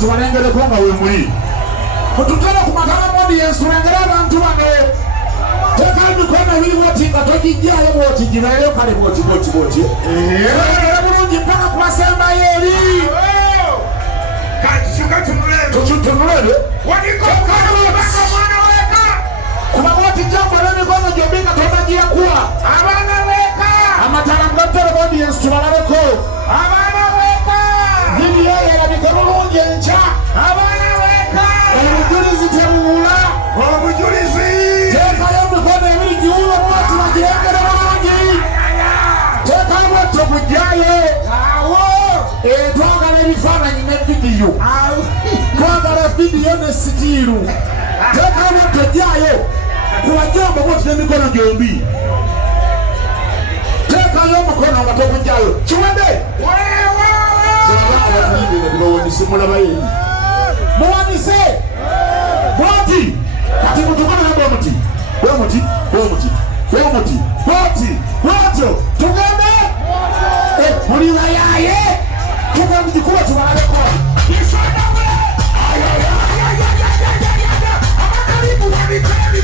tubalengere konga we muri mututala kumakala modi yensurengera abantu bane teka mikono bili woti ngatojijjayo woti girayo kale woti bulungi mpaka kubasemba yeri tutunulele kuba woti jambo n'emikono gyombi nga totagiya kuwa abaana weka amatala mgattere modi yensutubalaleko abaana weka vidiyo yerabika bulungi enkya abaana weka obujulizi tebuwula obujulizi teekayo emikono ebiri giwulo mwati bagirengere bulungi teekayo bwetto gujjayo awo twagala ebifaananyi ne vidiyo twagala vidiyo ne sitiiru teekayo bwetto jjayo kuwajomba mwoti n'emikono gyombi teekayo omukono nga togujjayo kiwedde muwanise bwati kati mutukanira bwemuti bwatyo tugende mulibayaye tugende gikuba tubalabeko abakalimu walikani